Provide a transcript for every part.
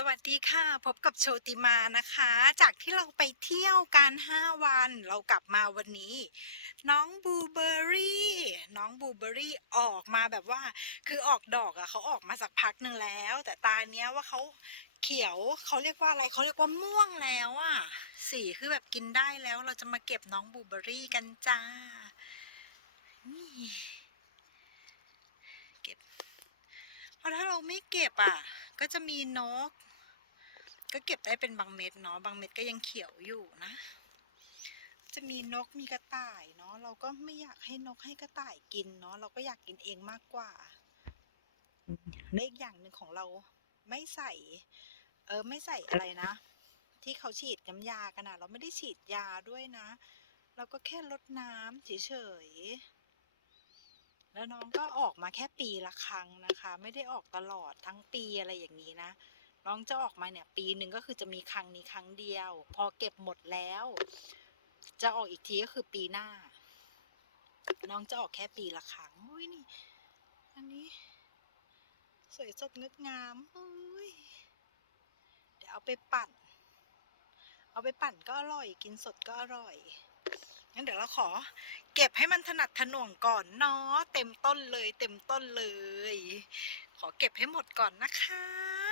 สวัสดีค่ะ พบกับโชติมานะคะ จากที่เราไปเที่ยวกัน 5 วัน เรากลับมาวันนี้ น้องบลูเบอร์รี่ น้องบลูเบอร์รี่ออกมาแบบว่า คือออกดอกอะเขาออกมาสักพักหนึ่งแล้ว แต่ตาเนี้ยว่าเขาเขียวเขาเรียกว่าอะไรเขาเรียกว่าม่วงแล้วอะสีคือแบบกินได้แล้ว เราจะมาเก็บน้องบลูเบอร์รี่กันจ้า นี่เก็บ เพราะถ้าเราไม่เก็บอะก็จะมีนก ก็เก็บได้เป็นบางเม็ดเนาะบางเม็ดก็ยังเขียวอยู่นะ จะมีนกมีกระต่ายเนาะเราก็ไม่อยากให้นกให้กระต่ายกินเนาะเราก็อยากกินเองมากกว่าและอีกอย่างหนึ่งของเราไม่ใส่ เออไม่ใส่อะไรนะ ที่เขาฉีดน้ำยากันนะเราไม่ได้ฉีดยาด้วยนะ เราก็แค่ลดน้ำเฉยๆแล้วน้องก็ออกมาแค่ปีละครั้งนะคะ ไม่ได้ออกตลอดทั้งปีอะไรอย่างนี้นะ น้องจะออกมาเนี่ย ปีหนึ่งก็คือจะมีครั้งนี้ครั้งเดียว พอเก็บหมดแล้ว จะออกอีกทีก็คือปีหน้า น้องจะออกแค่ปีละครั้งอุ้ยนี่ อันนี้ สวยสดงดงามอุ้ยเดี๋ยวเอาไปปั่น เอาไปปั่นก็อร่อย กินสดก็อร่อยงั้นเดี๋ยวเราขอ เก็บให้มันถนัดถน่วงก่อนเนาะเต็มต้นเลย เต็มต้นเลย ขอเก็บให้หมดก่อนนะคะ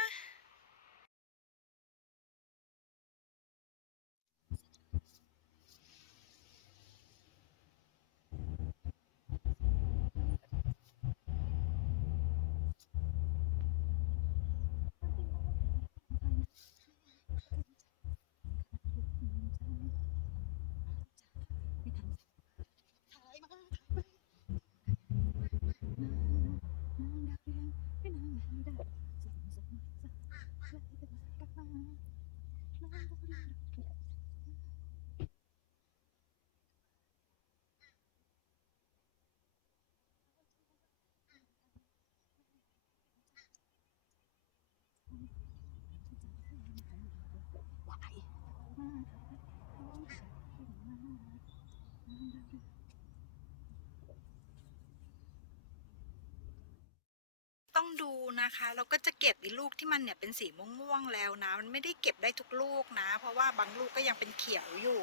ต้องดูนะคะ เราก็จะเก็บอีลูกที่มันเนี่ยเป็นสีม่วงๆแล้วนะ มันไม่ได้เก็บได้ทุกลูกนะ เพราะว่าบางลูกก็ยังเป็นเขียวอยู่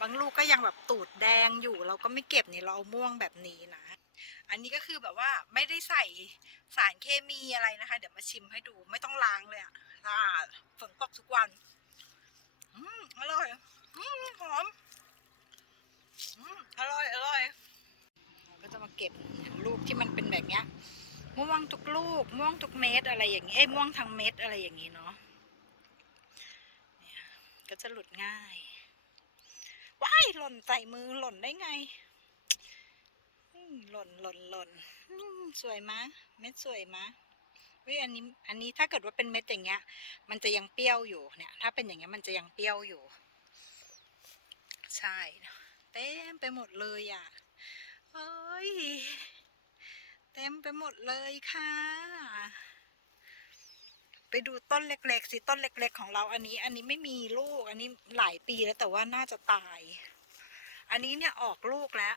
บางลูกก็ยังแบบตูดแดงอยู่ เราก็ไม่เก็บนี่เราเอาม่วงแบบนี้นะ อันนี้ก็คือแบบว่าไม่ได้ใส่สารเคมีอะไรนะคะ เดี๋ยวมาชิมให้ดูไม่ต้องล้างเลยอะอ่าฝนตกทุกวันอืมอร่อยอืมหอมอืมอร่อยอร่อยเราก็จะมาเก็บลูกที่มันเป็นแบบเนี้ย ม่วงทุกลูก ม่วงทุกเม็ดอะไรอย่างนี้เอ้ม่วงทั้งเม็ดอะไรอย่างนี้เนาะก็จะหลุดง่าย ว้ายหล่นใส่มือหล่นได้ไง หล่นหล่นหล่นสวยมะ เม็ดสวยมะเฮ้ยอันนี้ อันนี้ถ้าเกิดว่าเป็นเม็ดอย่างเงี้ย มันจะยังเปรี้ยวอยู่ เนี่ย ถ้าเป็นอย่างเงี้ยมันจะยังเปรี้ยวอยู่ ใช่ เต็มไปหมดเลยอะเฮ้ย เต็มไปหมดเลยค่ะ ไปดูต้นเล็กๆสิต้นเล็ก ๆ ของเราอันนี้ อันนี้ไม่มีลูก อันนี้หลายปีแล้วแต่ว่าน่าจะตาย อันนี้เนี่ยออกลูกแล้ว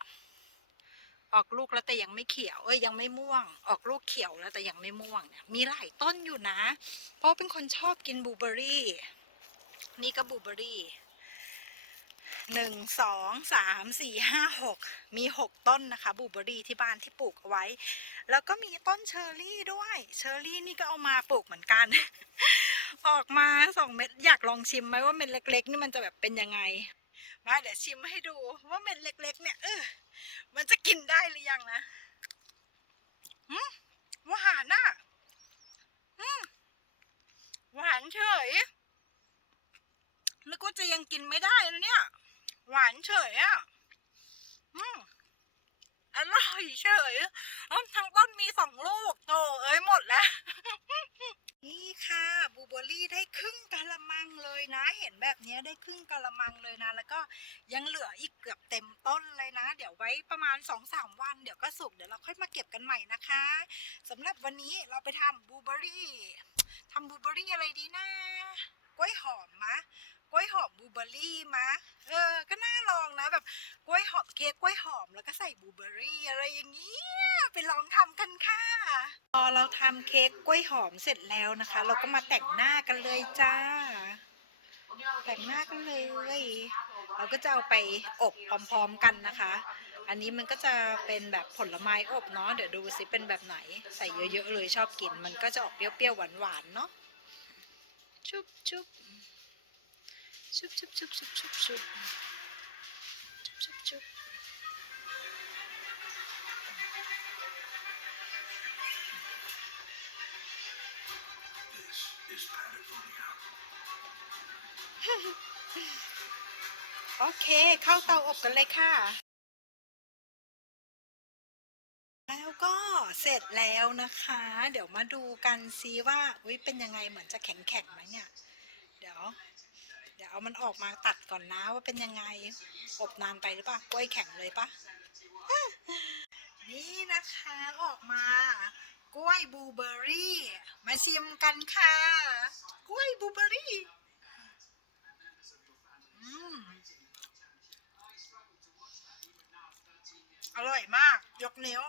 ออกลูกแล้วแต่ยังไม่เขียวเอ้ยยังไม่ม่วง ออกลูกเขียวแล้วแต่ยังไม่ม่วงเนี่ยมีหลายต้นอยู่นะ เพราะเป็นคนชอบกินบูเบอรี่ นี่ก็บูเบอรี่ หนึ่งสองสามสี่ห้าหกมีหกต้นนะคะบูเบอรี่ที่บ้านที่ปลูกเอาไว้ แล้วก็มีต้นเชอร์รี่ด้วยเชอร์รี่นี่ก็เอามาปลูกเหมือนกัน ออกมาสองเม็ดอยากลองชิมไหมว่าเม็ดเล็ก ๆ นี่มันจะแบบเป็นยังไงมาเดี๋ยวชิมให้ดูว่าเม็ดเล็ก ๆ เนี่ยเออมันจะกินได้หรือยังนะหืมหวานอะอืมหวานเฉยนึกว่าจะยังกินไม่ได้นะเนี่ย หวานเฉยอะอืมอร่อยเฉยทั้งต้นมีสองลูกโตเอ้ยหมดแล้ว นี่ค่ะบูเบอร์รี่ได้ครึ่งกะละมังเลยนะ เห็นแบบนี้ได้ครึ่งกะละมังเลยนะ แล้วก็ยังเหลืออีกเกือบเต็มต้นเลยนะ เดี๋ยวไว้ประมาณสองสามวัน เดี๋ยวก็สุกเดี๋ยวเราค่อยมาเก็บกันใหม่นะคะสำหรับวันนี้เราไปทำบูเบอร์รี่ทำบูเบอร์รี่อะไรดีนะกล้วยหอมมะกล้วยหอมบูเบอร์รี่มะเออ ก็น่าลองนะแบบ กล้วยหอมเค้กกล้วยหอมแล้วก็ใส่บลูเบอร์รี่อะไรอย่างเงี้ยไปลองทำกันค่ะ พอเราทำเค้กกล้วยหอมเสร็จแล้วนะคะ เราก็มาแต่งหน้ากันเลยจ้า แต่งหน้ากันเลย เราก็จะเอาไปอบพร้อมๆกันนะคะ อันนี้มันก็จะเป็นแบบผลไม้อบเนาะเดี๋ยวดูสิเป็นแบบไหน ใส่เยอะๆเลยชอบกิน มันก็จะออกเปรี้ยวๆหวานๆเนาะชุบชุบชุบชุบชุบชุบชุบชุบชุบชุบ โอเค เข้าเตาอบกันเลยค่ะ แล้วก็เสร็จแล้วนะคะ เดี๋ยวมาดูกันซิว่าอุ้ยเป็นยังไงเหมือนจะแข็งแข็งไหมเนี่ย เดี๋ยว เดี๋ยวเอามันออกมาตัดก่อนนะว่าเป็นยังไง อบนานไปหรือปะกล้วยแข็งเลยปะนี่นะคะออกมา กล้วยบลูเบอร์รี่ มาชิมกันค่ะ กล้วยบลูเบอร์รี่อืมอร่อยมาก ยกนิ้ว